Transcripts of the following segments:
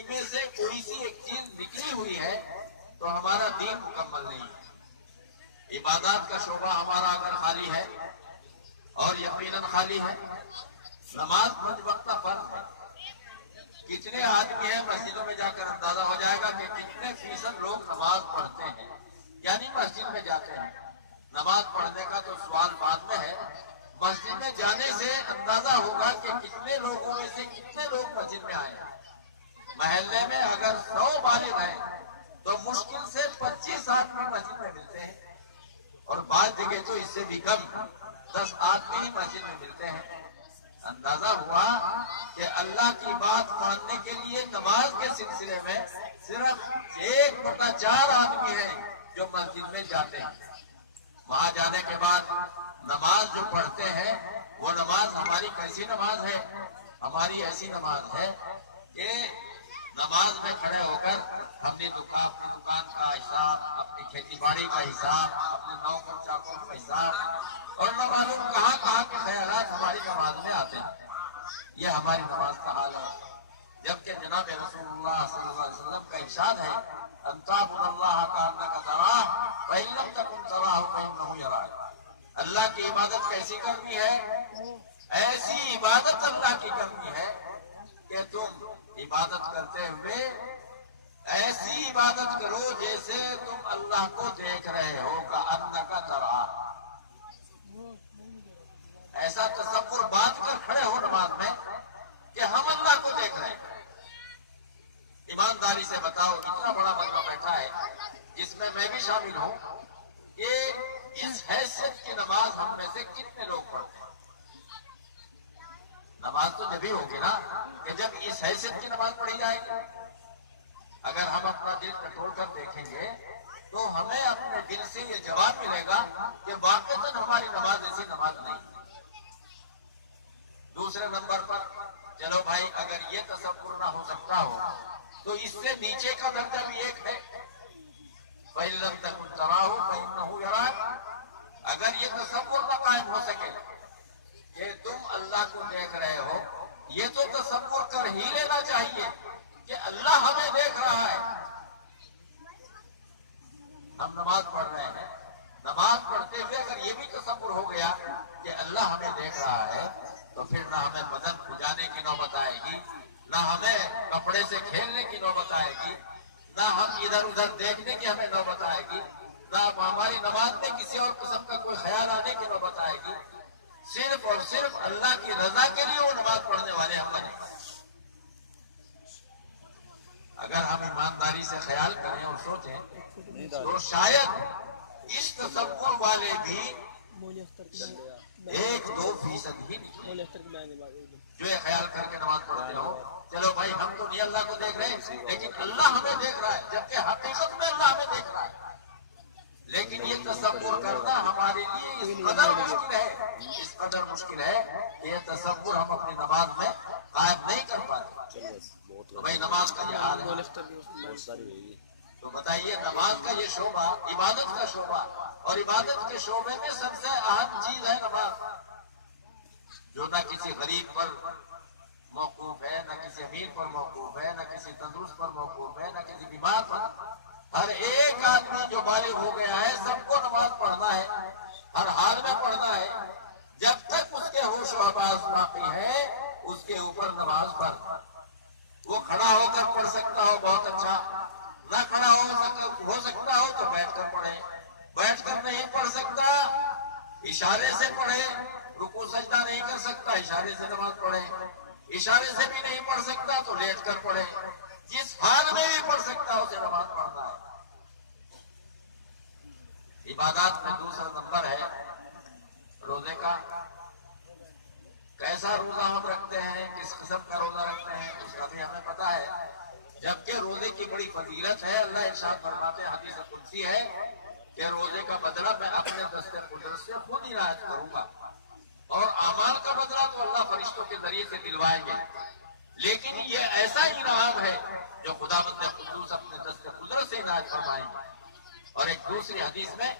زندگی میں سے کوئی سی ایک چیز نکلی ہوئی ہے تو ہمارا دین مکمل نہیں ہے۔ عبادات کا شعبہ ہمارا اگر خالی ہے اور یقیناً خالی ہے، نماز 5 وقتہ فرض ہے۔ کتنے آدمی ہیں مسجدوں میں جا کر اندازہ ہو جائے گا کہ کتنے فیصد لوگ نماز پڑھتے ہیں، یعنی مسجد میں جاتے ہیں۔ نماز پڑھنے کا تو سوال بعد میں ہے، مسجد میں جانے سے اندازہ ہوگا کہ کتنے لوگوں میں سے کتنے لوگ مسجد میں آئے ہیں۔ محلے میں اگر 100 بالغ ہیں تو مشکل سے 25 آدمی مسجد میں ملتے ہیں، اور بعض جگہ تو اس سے بھی کم 10 آدمی ہی مسجد میں ملتے ہیں۔ اندازہ ہوا کہ اللہ کی بات ماننے کے لیے نماز کے سلسلے میں صرف 1/4 آدمی ہیں جو مسجد میں جاتے ہیں۔ وہاں جانے کے بعد نماز جو پڑھتے ہیں وہ نماز ہماری کیسی نماز ہے؟ ہماری ایسی نماز ہے کہ نماز میں کھڑے ہو کر ہم نے اپنی دکان کا حساب، اپنی کھیتی باڑی کا حساب، اپنے نوکر چاکروں کا حساب، اور نہ معلوم کہاں کہاں کے خیالات ہماری نماز میں آتے ہیں۔ یہ ہماری نماز کا حال ہے، جبکہ جناب رسول اللہ صلی اللہ علیہ وسلم کا ارشاد ہے ان تعبد اللہ کانک تراہ فإن لم تکن تراہ فإنہ یراک۔ اللہ کی عبادت کیسی کرنی ہے؟ ایسی عبادت اللہ کی کرنی ہے کہ تم عبادت کرتے ہوئے ایسی عبادت کرو جیسے تم اللہ کو دیکھ رہے ہو، کأنک تراہ۔ ایسا تصور باندھ کر کھڑے ہو نماز میں کہ ہم اللہ کو دیکھ رہے ہیں۔ ایمانداری سے بتاؤ، اتنا بڑا ملکہ بیٹھا ہے جس میں بھی شامل ہوں، کہ اس حیثیت کی نماز ہم میں سے کتنے لوگ پڑھتے ہیں؟ نماز تو جبھی ہوگی نا کہ جب اس حیثیت کی نماز پڑھی جائے گی۔ اگر ہم اپنا دل کنٹرول کر دیکھیں گے تو ہمیں اپنے دل سے یہ جواب ملے گا کہ واقعتاً ہماری نماز ایسی نماز نہیں۔ دوسرے نمبر پر چلو بھائی، اگر یہ تصور نہ ہو سکتا ہو تو اس سے نیچے کا درجہ بھی ایک ہے، فَإِن لَمْ تَكُن تَرَاهُ فَإِنَّهُ يَرَاكَ۔ اگر یہ تصور نہ قائم ہو سکے کہ تم اللہ کو دیکھ رہے ہو، یہ تو تصور کر ہی لینا چاہیے کہ اللہ ہمیں دیکھ رہا ہے۔ ہم نماز پڑھ رہے ہیں، نماز پڑھتے ہوئے اگر یہ بھی تصور ہو گیا کہ اللہ ہمیں دیکھ رہا ہے تو پھر نہ ہمیں بدن کھجانے کی نوبت آئے گی، نہ ہمیں کپڑے سے کھیلنے کی نوبت آئے گی، نہ ہم ادھر ادھر دیکھنے کی ہمیں نوبت آئے گی، نہ ہماری نماز میں کسی اور قسم کا کوئی خیال آنے کی نوبت آئے گی۔ صرف اور صرف اللہ کی رضا کے لیے وہ نماز پڑھنے والے ہم بنیں۔ اگر ہم ایمانداری سے خیال کریں اور سوچیں تو شاید اس تصور والے بھی 1-2% ہی جو یہ خیال کر کے نماز پڑھتے ہو، چلو بھائی ہم تو نہیں اللہ کو دیکھ رہے ہیں لیکن اللہ ہمیں دیکھ رہا ہے، جبکہ حقیقت میں اللہ ہمیں دیکھ رہا ہے۔ لیکن یہ تصور کرنا ہمارے لیے اس قدر مشکل ہے، اس قدر مشکل ہے کہ یہ تصور ہم اپنی نماز میں قائم نہیں کر پاتے۔ تو بھائی نماز کا یہ حال ہے، تو بتائیے نماز کا یہ شعبہ عبادت کا شعبہ، اور عبادت کے شعبے میں سب سے اہم چیز ہے نماز، جو نہ کسی غریب پر موقوف ہے، نہ کسی امیر پر موقوف ہے، نہ کسی تندرست پر موقوف ہے، نہ کسی بیمار پر۔ ہر ایک آدمی جو بالغ ہو گیا ہے سب کو نماز پڑھنا ہے، ہر حال میں پڑھنا ہے۔ جب تک اس کے ہوش و حواس باقی ہے اس کے اوپر نماز فرض۔ وہ کھڑا ہو کر پڑھ سکتا ہو بہت اچھا، نہ کھڑا ہو سکتا ہو تو بیٹھ کر پڑھے، بیٹھ کر نہیں پڑھ سکتا اشارے سے پڑھے، رکوع سجدہ نہیں کر سکتا اشارے سے نماز پڑھے، اشارے سے بھی نہیں پڑھ سکتا تو لیٹ کر پڑھے، جس حال میں بھی پڑھ سکتا اسے نماز پڑھنا ہے۔ عبادات میں دوسرا نمبر ہے روزے کا۔ کیسا روزہ ہم رکھتے ہیں، کس قسم کا روزہ رکھتے ہیں اس کا بھی ہمیں پتا ہے، جبکہ روزے کی بڑی فضیلت ہے۔ اللہ ارشاد فرماتے ہیں، حدیث قدسی ہے کہ روزے کا بدلہ میں اپنے دست قدرت سے خود عنایت کروں گا، اور اعمال کا بدلہ تو اللہ فرشتوں کے ذریعے سے دلوائیں گے، لیکن یہ ایسا انعام ہے جو خدا بند قدوس اپنے دست قدرت سے عنایت فرمائیں گے۔ اور ایک دوسری حدیث میں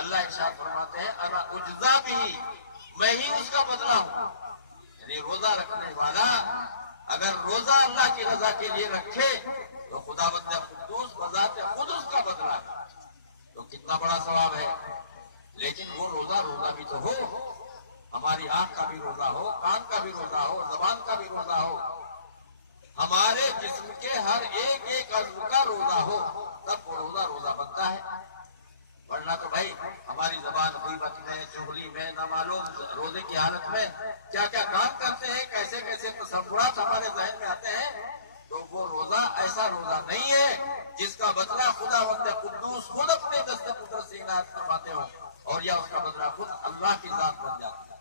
اللہ ارشاد فرماتے ہیں، انا اجزا بھی، میں ہی اس کا بدلہ ہوں۔ یعنی روزہ رکھنے والا اگر روزہ اللہ کی رضا کے لیے رکھے تو خداوند قدوس بذات خود اس کا بدلہ ہے، تو کتنا بڑا ثواب ہے۔ لیکن وہ روزہ بھی تو ہو، ہماری آنکھ کا بھی روزہ ہو، کان کا بھی روزہ ہو، زبان کا بھی روزہ ہو، ہمارے جسم کے ہر ایک عضو کا روزہ ہو، تب وہ روزہ بنتا ہے۔ ورنہ تو بھائی ہماری زبان غیبت میں، چغلی میں، نہ معلوم روزے کی حالت میں کیا کیا کام کرتے ہیں، کیسے کیسے تصورات ہمارے ذہن میں آتے ہیں، تو وہ روزہ ایسا روزہ نہیں ہے جس کا بدلہ خداوند قدوس خود اپنے دست قدرت سے عنایت فرماتے ہو، اور یا اس کا بدلہ خود اللہ کی ذات بن جاتا ہے۔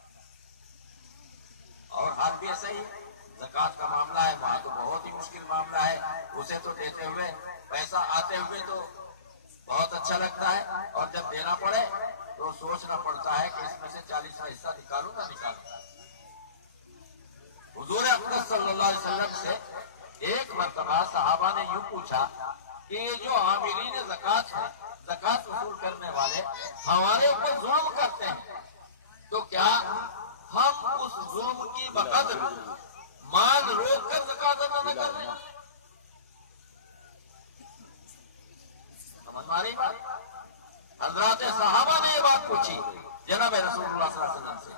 اور حال بھی ایسا ہی زکوٰۃ کا معاملہ ہے، وہاں تو بہت ہی مشکل معاملہ ہے، اسے تو دیتے ہوئے پیسہ آتے ہوئے تو بہت اچھا لگتا ہے، اور جب دینا پڑے تو سوچنا پڑتا ہے کہ اس میں سے 40واں حصہ نکالوں نہ نکالوں۔ حضور اقدس صلی اللہ علیہ وسلم سے ایک مرتبہ صحابہ نے یوں پوچھا کہ یہ جو عاملین زکوٰۃ ہیں، زکوٰۃ وصول کرنے والے ہمارے اوپر ظلم کرتے ہیں، تو کیا ہم اس ظلم کی بقدر مال روک کر زکوٰۃ ادا نہ کر رہے ہیں؟ سمجھ ماری بات؟ حضرات صحابہ نے یہ بات پوچھی جناب رسول اللہ صلی اللہ علیہ وسلم سے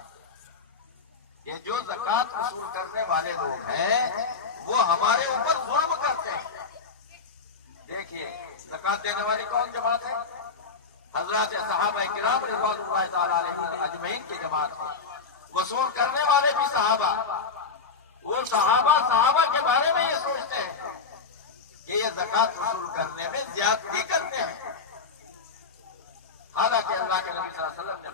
کہ جو زکوٰۃ وصول کرنے والے لوگ ہیں وہ ہمارے اوپر ظلم کرتے ہیں۔ دیکھیے زکوٰۃ دینے والی کون جماعت ہے؟ حضرات صحابہ کرام رضوان اللہ تعالیٰ علیہم اجمعین کی جماعت ہے۔ وصول کرنے والے بھی صحابہ، وہ صحابہ کے بارے میں یہ سوچتے ہیں کہ یہ زکوٰۃ وصول کرنے میں زیادتی کرتے ہیں، حالانکہ اللہ کے نبی صلی اللہ علیہ وسلم نے